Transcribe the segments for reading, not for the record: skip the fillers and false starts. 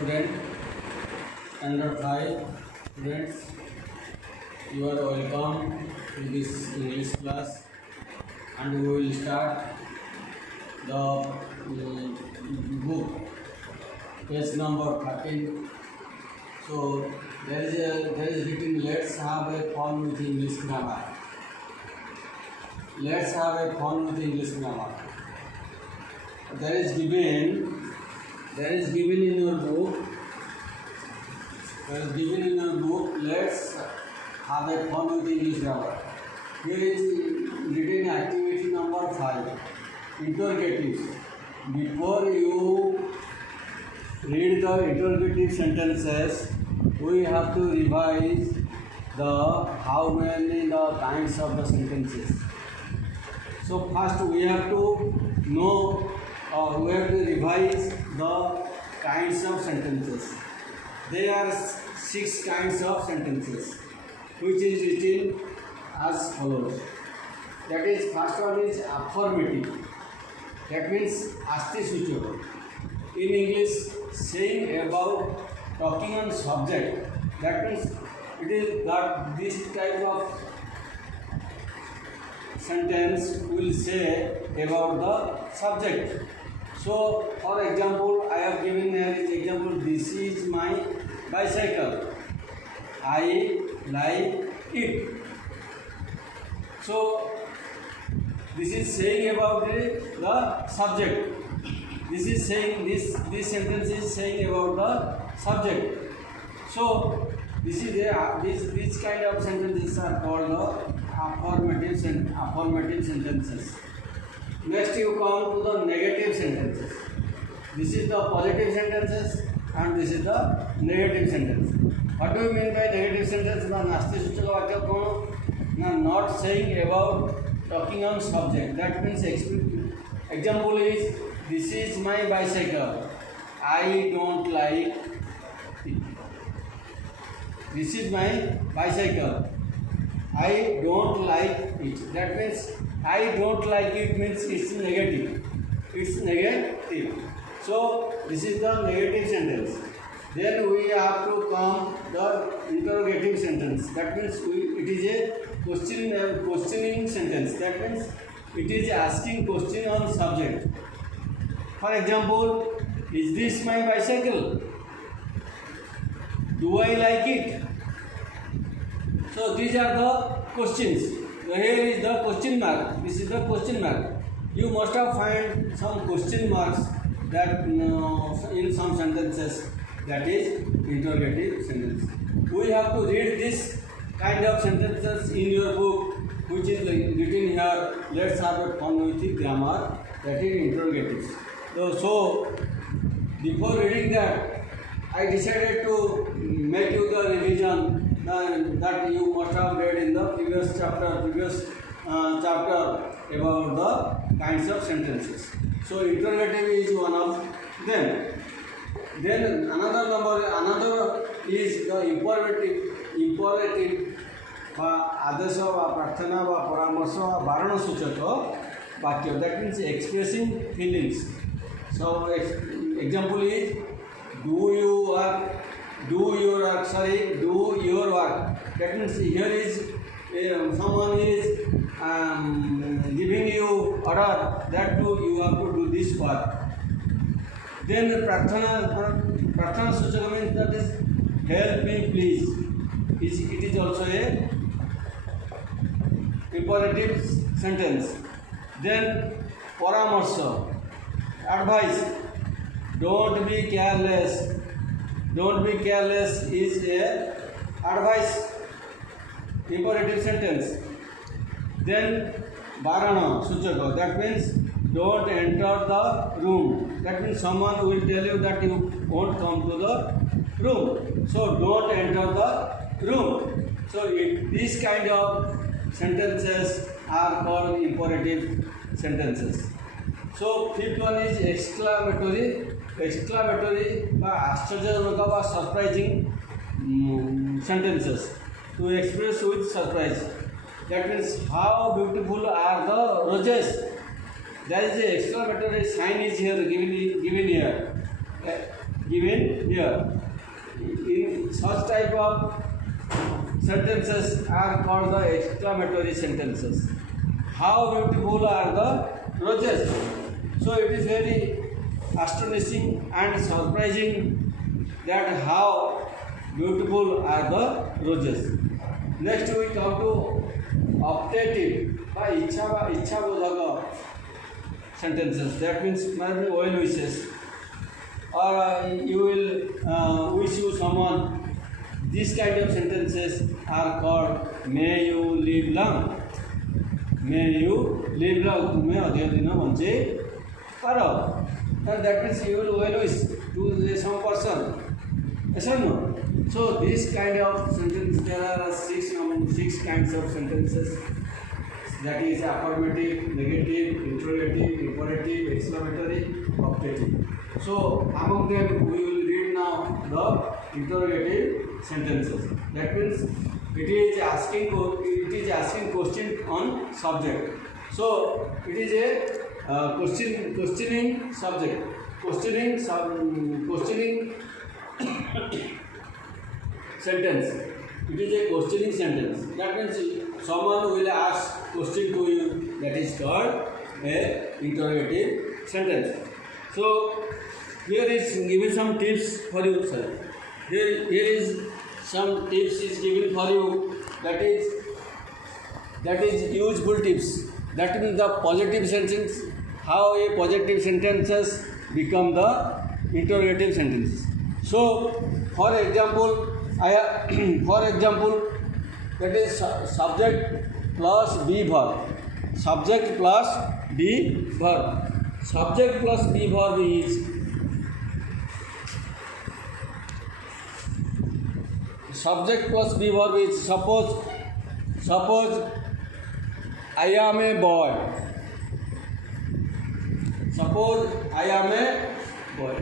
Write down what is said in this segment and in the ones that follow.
student, standard 5 students, you are welcome to this English class, and we will start the book, page number 13. So there is written, let's have a fun with English grammar. Let's have a fun with English grammar. There is given in your book. Let's have a fun with English grammar. Here is written activity number 5, interrogatives. Before you read the interrogative sentences, we have to revise the kinds of the sentences. So first we have to know, we have to revise the kinds of sentences. There are 6 kinds of sentences, which is written as follows. That is, first one is affirmative. That means asti suchok. In English, saying about, talking on subject. That means it is that this type of sentence will say about the subject. So, for example, I have given here this example. This is my bicycle. I like it. So, this is saying about the subject. This is saying this sentence is saying about the subject. So, this kind of sentences are called the affirmative sentences. Next, you come to the negative sentences. This is the positive sentences and this is the negative sentence. What do you mean by negative sentence? The nasti suchaka vakya kon, not saying about, talking on subject. That means example is, this is my bicycle. I don't like it. This is my bicycle. I don't like it. That means I don't like it means it's negative. It's negative. So this is the negative sentence. Then we have to come the interrogative sentence. That means it is a questioning sentence. That means it is asking question on subject. For example, is this my bicycle? Do I like it? So these are the questions. Here is the question mark. This is the question mark. You must have find some question marks that in some sentences. That is interrogative sentence. We have to read this kind of sentences in your book, which is written here. Let's have a fun with the grammar. That is interrogatives. So before reading that, I decided to make you the revision that you must have read in the previous chapter about the kinds of sentences. So interrogative is one of them. Then another is the imperative आदेश वा प्रार्थना वा परामर्श वा वारण सूचक वाक्य. That means expressing feelings. So example is, do your work. That means here is someone is giving you order that you have to do this work. Then prarthana suchaka means that is help me please. It is also a imperative sentence. Then paramarsa, advice. Don't be careless. Don't be careless is a advice, imperative sentence. Then varana suchaka, that means don't enter the room. That means someone will tell you that you won't come to the room. So don't enter the room. So these kind of sentences are called imperative sentences. So fifth one is exclamatory বা আশ্চর্যজনক বা surprising sentences. To express with surprise. That means how beautiful are the roses. There is a exclamatory sign is here given here. given here. In such type of sentences are called the exclamatory sentences. How beautiful are the roses? So it is very astonishing and surprising that how beautiful are the roses. Next we come to optative by ichha bodhaka sentences. That means maybe well wishes, or you will wish you someone. These kind of sentences are called may you live long. May you live long. तुम्हें अधिक दिन बंचे करो. And that means you will well wish to some person. Yes or no? So this kind of sentence, there are six kinds of sentences. That is affirmative, negative, interrogative, imperative, exclamatory, optative. So among them we will read now the interrogative sentences. That means it is asking question on subject. So it is a questioning subject, questioning sentence. It is a questioning sentence. That means someone will ask question to you. That is called a interrogative sentence. So here is given some tips for you, sir. Here is some tips is given for you. That is useful tips. That means the positive sentence. How a positive sentences become the interrogative sentence. So, for example, that is subject plus be verb. Subject plus be verb. Subject plus be verb is suppose I am a boy. Suppose I am a boy.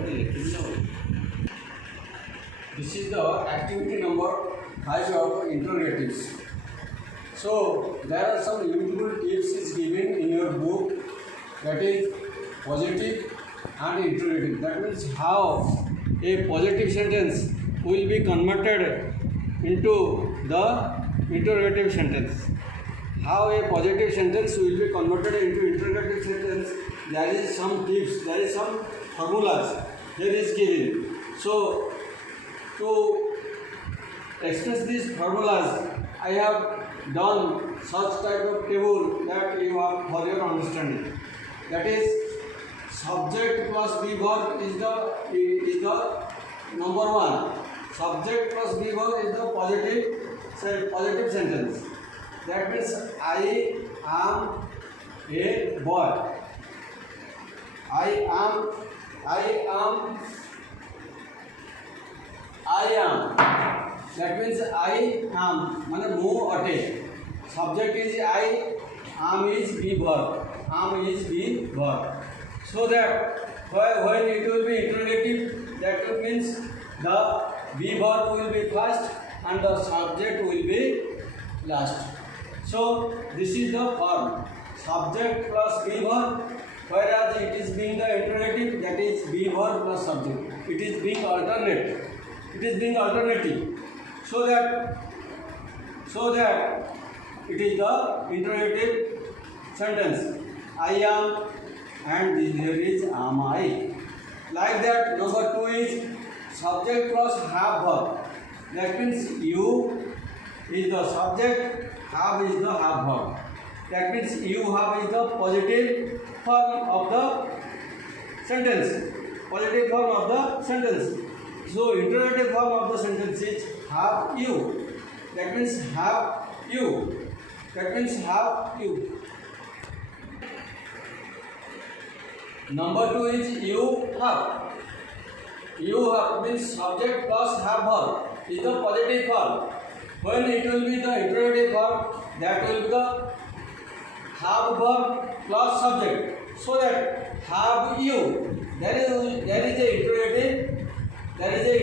This is the activity number 5 of interrogatives. So there are some useful tips is given in your book, that is positive and interrogative. That means how a positive sentence will be converted into the interrogative sentence. How a positive sentence will be converted into interrogative sentence. There is some tips, there is some formulas that is given. So to express these formulas, I have done such type of table that you have for your understanding. That is subject plus be verb is the number one. Subject plus be verb is the positive sentence. That means I am a boy. I am. That means I am. माने मु अटे. Subject is I. Am is be verb. Am is be verb. So that when it will be interrogative, that means the be verb will be first and the subject will be last. So this is the form. Subject plus be verb. Whereas it is being the interrogative, that is be verb plus subject. It is being alternate. It is being alternative. So that it is the interrogative sentence. I am and here is am I. Like that, number 2 is subject plus have verb. That means you is the subject, have is the have verb. That means you have is the positive form of the sentence. Positive form of the sentence. So interrogative form of the sentence is have you. That means have you. That means have you. Number 2 is you have. You have means subject plus have verb is the positive form. When it will be the interrogative form, that will be the have verb plus subject. So that have you. There is a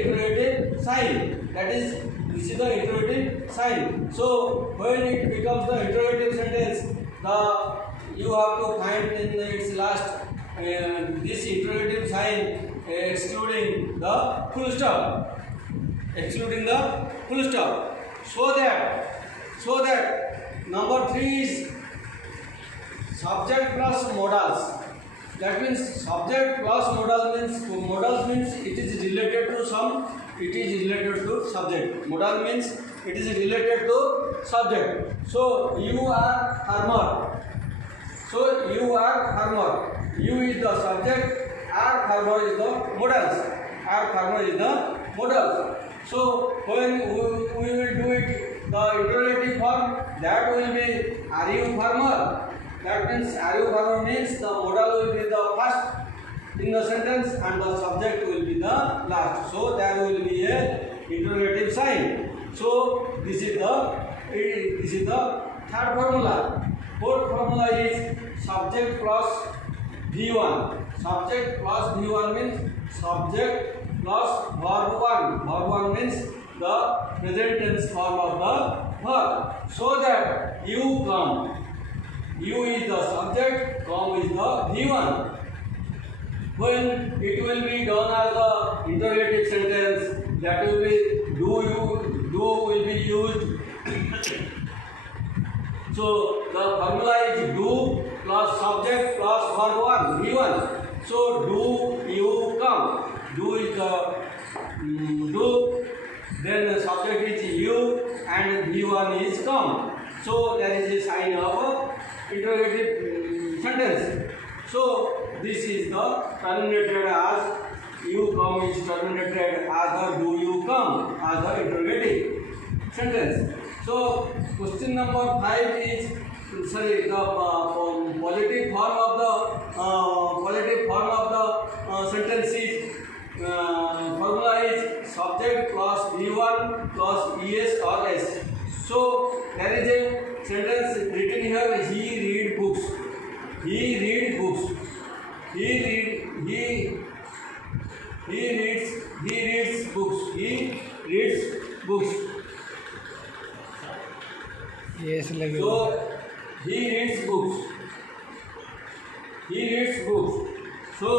interrogative sign. That is, this is the interrogative sign. So when it becomes the interrogative sentence, you have to find in its last this interrogative sign excluding the full stop, excluding the full stop. So that number 3 is subject plus modals. That means subject plus modals means it is related to some, it is related to subject. Modal means it is related to subject. So you are farmer. So you are farmer. You is the subject. Are farmer is the modals. Are farmer is the modals. So when we will do it, the interrogative form, that will be are you farmer? That means are you farmer means the modal will be the first in the sentence and the subject will be the last. So there will be a interrogative sign. So this is the third formula. Fourth formula is subject plus V1. Subject plus V1 means subject plus verb 1. Verb 1 means the present tense form of the verb. So that you come. You is the subject, come is the V1. When it will be done as the interrogative sentence, that will be do will be used. So the formula is do plus subject plus verb 1, V1. So do you come. Do is the do. Then the subject is you and V1 is come. So there is a sign of interrogative sentence. So this is the terminated as you come is terminated as the do you come as the interrogative sentence. So question number 5 is the positive form of the sentence is formula is subject plus V1 plus ES or S. So there is a sentence written here. He read books. He read books. He reads books. He reads books. Yes, lagi. So he reads books. He reads books. So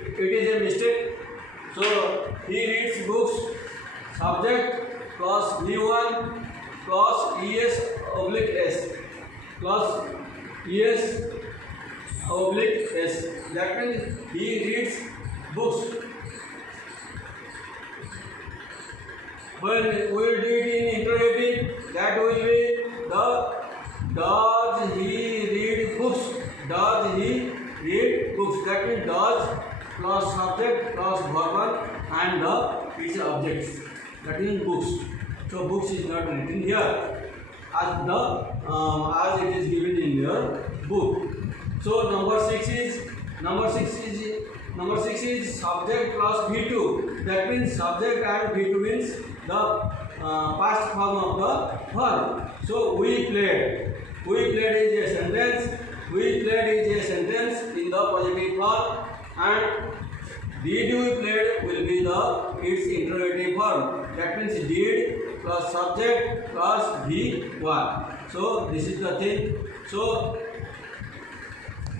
it is a mistake. So he reads books. Subject plus V1 plus ES oblique S plus ES oblique S. That means he reads books. When we will do it in interrogative, that will be the does he read books? Does he read books? That means does plus subject plus verb and the its objects. That means books. So books is not written here as it is given in your book. So number 6 is subject plus V2. That means subject and V2 means the past form of the verb. So we played is a sentence. We played is a sentence in the positive form, and did we played will be its interrogative form. That means did plus subject plus V1. So this is the thing. So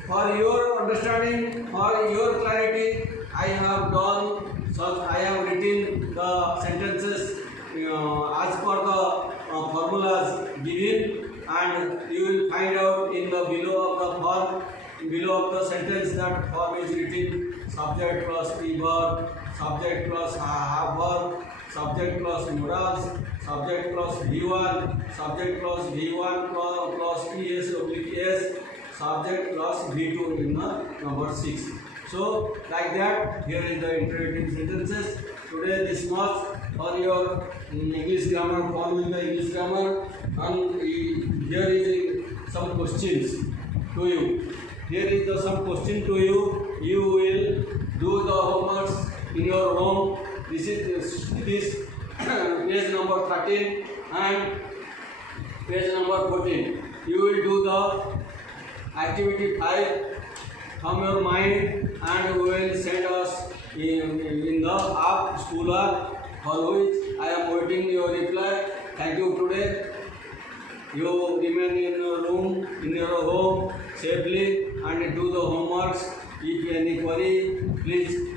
for your understanding, for your clarity, I have done such. I have written the sentences as per the formulas given, and you will find out in the below of the sentence that form is written: subject plus verb, subject plus half verb, subject plus modals, subject plus V1, subject plus V1 plus ES oblique S, subject plus V2 in the number 6. So like that, here is the interrogative sentences. Today this much for your English grammar, forming the English grammar, and here is some questions to you. Here is some question to you. You will do the homeworks in your home. This is page number 13 and page number 14. You will do the activity 5 from your mind, and you will send us in the app Schooler, for which I am waiting your reply. Thank you today. You remain in your room, in your home safely, and do the homeworks. If any query, please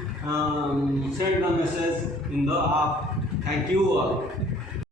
send the message in the app. Thank you all.